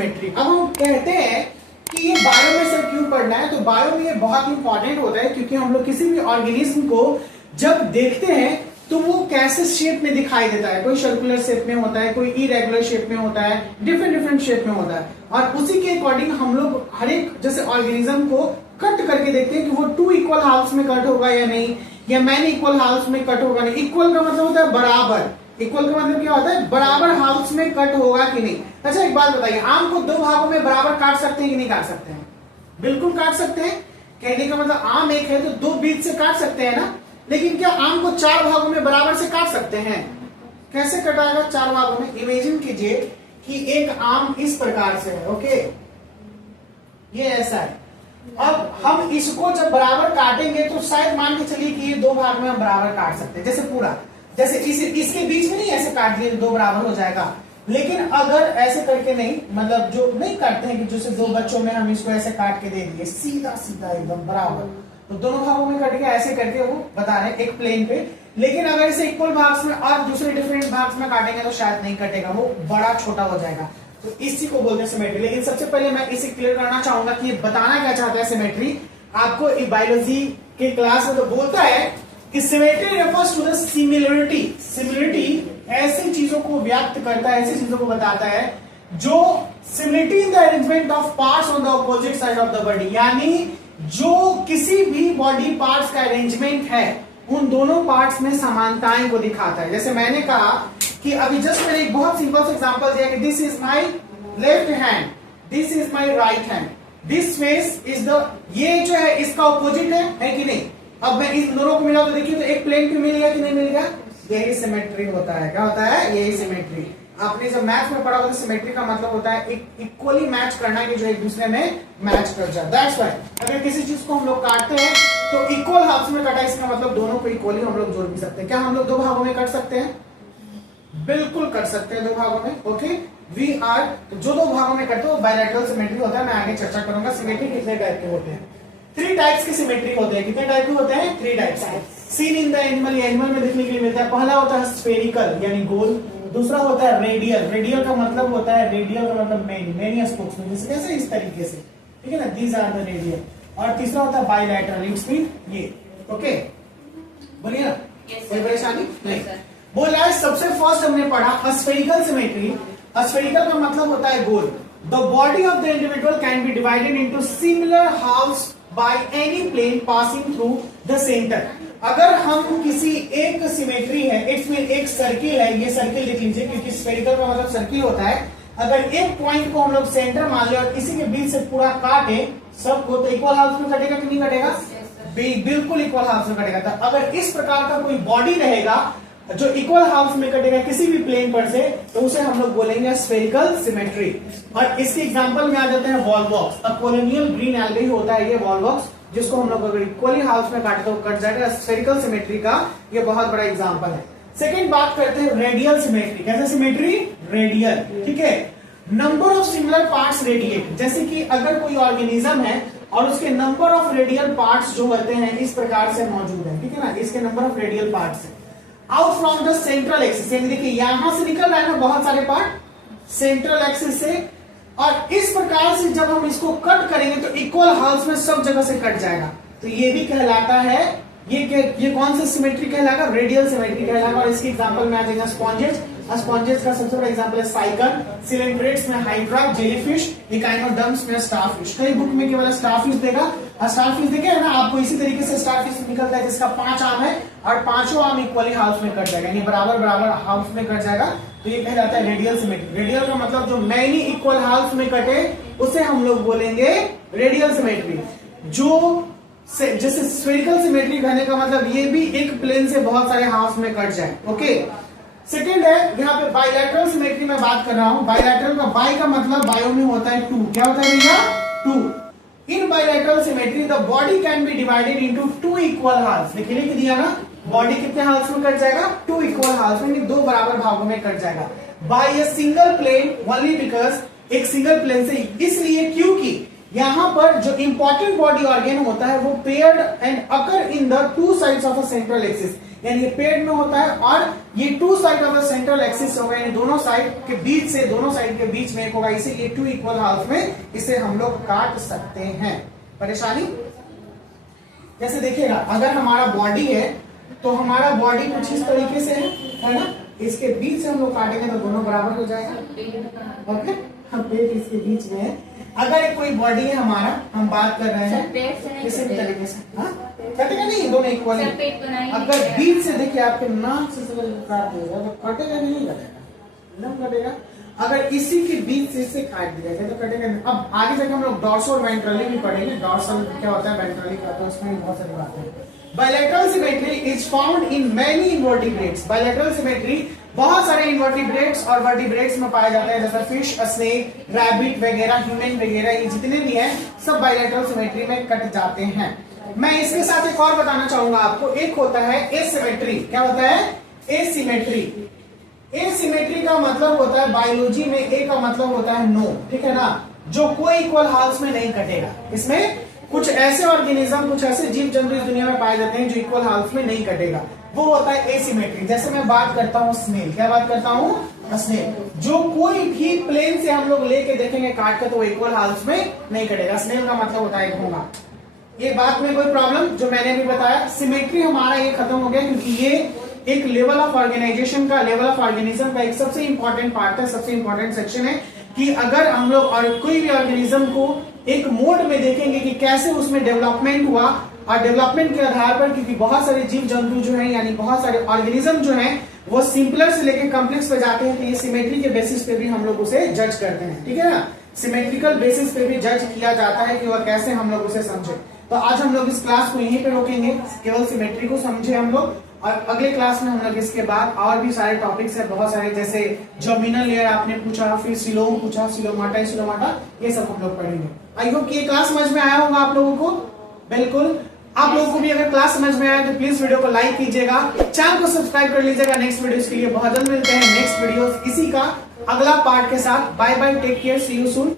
Symmetry. अब हम कहते हैं कि ये बायो में सर क्यों पढ़ना है, तो बायो में ये बहुत इंपॉर्टेंट होता है क्योंकि हम लोग किसी भी ऑर्गेनिज्म को जब देखते हैं तो वो कैसे शेप में दिखाई देता है। कोई सर्कुलर शेप में होता है, कोई इरेगुलर शेप में होता है, डिफरेंट शेप में होता है, और उसी के अकॉर्डिंग हम लोग हर एक जैसे ऑर्गेनिज्म को कट करके देखते हैं कि वो 2 इक्वल हाफ्स में कट होगा या नहीं, या मैनी इक्वल हाफ्स में कट होगा नहीं। इक्वल का मतलब होता है बराबर, इक्वल का मतलब क्या होता है, बराबर हाफ्स में कट होगा कि नहीं। अच्छा एक बात बताइए, आम को 2 भागों में बराबर काट सकते हैं कि नहीं काट सकते हैं? बिल्कुल काट सकते हैं। कहने का मतलब आम एक है तो 2 बीच से काट सकते हैं ना, लेकिन क्या आम को 4 भागों में बराबर से काट सकते हैं? कैसे कटाएगा 4 भागों में? इमेजिन कीजिए कि एक आम इस प्रकार से है, ओके, ये ऐसा है। अब हम इसको जब बराबर काटेंगे तो शायद मान के चलिए कि ये 2 भाग में हम बराबर काट सकते हैं, जैसे पूरा, जैसे इसके बीच में नहीं ऐसे काट दिए 2 बराबर हो जाएगा। लेकिन अगर ऐसे करके नहीं, मतलब जो नहीं काटते हैं कि जैसे 2 बच्चों में हम इसको ऐसे काट के दे दिए सीधा सीधा एकदम बराबर, तो दोनों भागों में कट गया, ऐसे करके वो बता रहे हैं एक प्लेन पे। लेकिन अगर इसे इक्वल भाग में और दूसरे डिफरेंट भाग में काटेंगे तो शायद नहीं कटेगा, वो बड़ा छोटा हो जाएगा। तो इसी को बोलते हैं सिमेट्री। लेकिन सबसे पहले मैं इसे क्लियर करना चाहूंगा कि ये बताना क्या चाहता है सिमेट्री। आपको बायोलॉजी के क्लास में तो बोलता है कि symmetry refers to the similarity. Similarity ऐसी चीजों को व्यक्त करता है, ऐसी चीजों को बताता है जो similarity in the arrangement of parts on the opposite side of the body, यानी जो किसी भी बॉडी पार्ट्स का अरेंजमेंट है उन दोनों पार्ट्स में समानताएं को दिखाता है। जैसे मैंने कहा कि अभी जस्ट मैंने एक बहुत सिंपल सा एग्जांपल दिया कि this is my left hand, this is my right hand, this face is the, ये जो है इसका ऑपोजिट है कि नहीं। अब मैं इन दोनों को मिला तो देखिए तो एक प्लेन पे मिल गया कि नहीं मिल गया, यही सिमेट्री होता है। क्या होता है? यही सिमेट्री। आपने जब मैथ में पढ़ा होगा तो सिमेट्री का मतलब होता है इक्वली मैच करना, कि जो एक दूसरे में मैच कर जाए। दैट्स व्हाई अगर किसी चीज को हम लोग काटते हैं तो इक्वल हाफ्स में कटा, इसका मतलब दोनों को इक्वली हम लोग जोड़ भी सकते हैं। क्या हम लोग 2 भागों में कट सकते हैं? बिल्कुल कर सकते हैं 2 भागों में। ओके, वी आर जो 2 भागों में करते हैं वो बायलैटरल सिमेट्री होता है। मैं आगे चर्चा करूंगा सिमेट्री कितने टाइप के होते हैं। 3 टाइप्स की सिमेट्री होते हैं। कितने टाइप के होते हैं? 3 टाइप्स के। Seen in the animal, animal में देखने के लिए मिलता है। पहला होता है स्फेरिकल यानी गोल, दूसरा होता है रेडियल। रेडियल का मतलब होता है, रेडियल का मतलब मेनी स्पोक्समैन, जैसे कैसे इस तरीके से, ठीक है ना, दीज आर द रेडियल। और तीसरा होता है बायलैटरल, इट्स मीन ये। ओके, बोलिए ना, कोई परेशानी नहीं। बोल रहा है सबसे फर्स्ट हमने पढ़ा स्फेरिकल सिमेट्री। स्फेरिकल का मतलब होता है गोल। The body of the individual can be divided into similar halfs by any plane passing through the centre. अगर हम किसी एक सिमेट्री है, इट्स मीन एक सर्किल है, ये सर्किल देख लीजिए क्योंकि स्फेरिकल का मतलब सर्किल होता है। अगर एक पॉइंट को हम लोग सेंटर मान ले और इसी के बीच से पूरा काटे सबको, तो इक्वल हाफ में कटेगा कि नहीं कटेगा? बिल्कुल इक्वल हाफ में कटेगा। तो अगर इस प्रकार का कोई बॉडी रहेगा जो इक्वल हाफ में कटेगा किसी भी प्लेन पर से, तो उसे हम लोग बोलेंगे स्फेरिकल सिमेट्री। और इसके एग्जांपल में आ जाते हैं वॉल बॉक्स। अ कॉलोनियल ग्रीन एल्गी होता है ये वॉल बॉक्स, जिसको हम लोग अगर इक्वली हाफ में काटे तो कट जाएगा। स्फेरिकल सिमेट्री का ये बहुत बड़ा एग्जांपल है। सेकेंड बात करते हैं रेडियल सिमेट्री। कैसे सिमेट्री? रेडियल, ठीक है। Number of similar parts radiate, जैसे कि अगर कोई ऑर्गेनिज्म है और उसके नंबर ऑफ रेडियल पार्ट्स जो होते हैं इस प्रकार से मौजूद है, ठीक है ना, इसके नंबर ऑफ रेडियल पार्ट्स है out from the central axis, यानी देखिए यहां से निकल रहा है ना बहुत सारे पार्ट सेंट्रल एक्सिस से, और इस प्रकार से जब हम इसको कट करेंगे तो इक्वल हाफ्स में सब जगह से कट जाएगा। तो ये भी कहलाता है, ये कौन सा सिमेट्री कहलाएगा? रेडियल सिमेट्री कहलाएगा। और इसके एग्जांपल में आ जाएगा स्पॉन्जेस। स्पॉन्जेस का सबसे बड़ा एग्जांपल है साइकन, सिलेंड्रेट्स में हाइड्रा, जेलीफिश, इकाइनोडर्म्स में स्टारफिश। कई बुक में केवल स्टारफिश देगा, स्टारफिश देखे है ना आपको, इसी तरीके से स्टारफिश निकलता है जिसका 5 आर्म है और पांचों आर्म इक्वली हाफ्स में कट जाएगा, यानी बराबर बराबर हाफ्स में कट जाएगा। तो ये कहलाता है रेडियल सिमेट्री। रेडियल का मतलब जो मैनी इक्वल हाफ्स में कटे उसे हम लोग बोलेंगे रेडियल सिमेट्री। जो जैसे स्फेरिकल सिमेट्री कहने का मतलब ये भी एक प्लेन से बहुत सारे हाफ्स में कट जाए। ओके, सेकेंड है यहाँ पे बायलैटरल सिमेट्री में बात कर रहा हूं। बायलैटरल का बाय का मतलब बायो में होता है 2। क्या होता है भैया? 2। In bilateral symmetry the body can be divided into 2 equal halfs. देखिए लिख दिया ना, बॉडी कितने हाफ्स में कट जाएगा? 2 इक्वल हाफ्स में, 2 बराबर भागों में कट जाएगा। By a single plane only because, एक सिंगल प्लेन से, इसलिए क्योंकि यहाँ पर जो इंपॉर्टेंट बॉडी ऑर्गेन होता है वो paired and occur in the two sides of a central axis, यानी ये पेयर्ड में होता है और ये two side of the central axis होगा, यानी दोनों साइड के बीच से, दोनों साइड के बीच में एक होगा, इसीलिए टू इक्वल हाफ में इसे हम लोग काट सकते हैं। परेशानी जैसे देखिएगा, अगर हमारा बॉडी है तो हमारा बॉडी कुछ इस तरीके से है ना, इसके बीच से हम लोग काटेंगे तो दोनों बराबर हो जाएगा। ओके, हम पेट इसके बीच में है। अगर कोई बॉडी है हमारा, हम बात कर रहे हैं किसी भी तरीके से, हाँ कटेगा नहीं, दोनों इक्वल है। अगर बीच से देखिए आपके नाक से काट देगा तो कटेगा नहीं, कटेगा नहीं कटेगा। अगर इसी के बीच से इसे काट दिया जाए तो कटेगा नहीं। अब आगे जाके हम लोग डॉर्सल वेंट्रली भी पढ़ेंगे, डॉर्सल क्या होता है, वेंट्रली क्या होता है, उसमें भी बहुत सारी बातें हैं। Bilateral symmetry is found in many invertebrates. Bilateral symmetry बहुत सारे इनवर्टिब्रेट्स और वर्टिब्रेट्स में पाया जाता है, जैसे फिश, स्नेक, रैबिट वगैरह, ह्यूमन वगैरह, ये जितने भी हैं सब बायलैटरल सिमेट्री में कट जाते हैं। मैं इसके साथ एक और बताना चाहूंगा आपको, एक होता है एसिमेट्री। क्या होता है? एसिमेट्री। एसिमेट्री का मतलब होता है बायोलॉजी में ए का मतलब होता है नो, ठीक है ना, जो कोई इक्वल हाल्स में नहीं कटेगा। इसमें कुछ ऐसे ऑर्गेनिज्म, कुछ ऐसे जीव जंतु इस दुनिया में पाए जाते हैं जो इक्वल हाल्स में नहीं कटेगा, वो होता है एसिमेट्री। जैसे मैं बात करता हूँ स्नेल, क्या बात करता हूँ? स्नेल। जो कोई भी प्लेन से हम लोग लेके देखेंगे काट कर तो वो इक्वल हाल्स में नहीं कटेगा। स्नेल का मतलब होता है घोंगा। ये बात में कोई प्रॉब्लम, जो मैंने भी बताया, सिमेट्री हमारा ये खत्म हो गया क्योंकि ये एक लेवल ऑफ ऑर्गेनाइजेशन का, लेवल ऑफ ऑर्गेनिज्म का एक सबसे इंपॉर्टेंट पार्ट है, सबसे इंपॉर्टेंट सेक्शन है कि अगर हम लोग और कोई भी ऑर्गेनिज्म को एक मोड में देखेंगे कि कैसे उसमें डेवलपमेंट हुआ, और डेवलपमेंट के आधार पर, क्योंकि बहुत सारे जीव जंतु जो हैं, यानी बहुत सारे ऑर्गेनिज्म जो हैं वो सिंपलर से लेकर कॉम्प्लेक्स पे जाते हैं, तो ये सिमेट्री के बेसिस पे भी हम लोग उसे जज करते हैं, ठीक है ना। सिमेट्रिकल बेसिस पे भी जज किया जाता है कि वह कैसे हम लोग उसे समझे। तो आज हम लोग इस क्लास को यहीं पे रोकेंगे, केवल सिमेट्री को समझे हम लोग, और अगले क्लास में हम लोग इसके बाद और भी सारे टॉपिक्स है, बहुत सारे, जैसे जर्मिनल लेयर आपने पूछा, फिर सिलोम पूछा, सिलोमाटा, सिलोमाटा, ये सब हम लोग पढ़ेंगे। आई होप कि ये क्लास समझ में आया होगा आप लोगों को। बिल्कुल, आप लोगों को भी अगर क्लास समझ में आया तो प्लीज वीडियो को लाइक कीजिएगा, चैनल को सब्सक्राइब कर लीजिएगा। नेक्स्ट वीडियो के लिए बहुत जल्द मिलते हैं, नेक्स्ट वीडियो इसी का अगला पार्ट के साथ। Bye bye, take care, see you soon.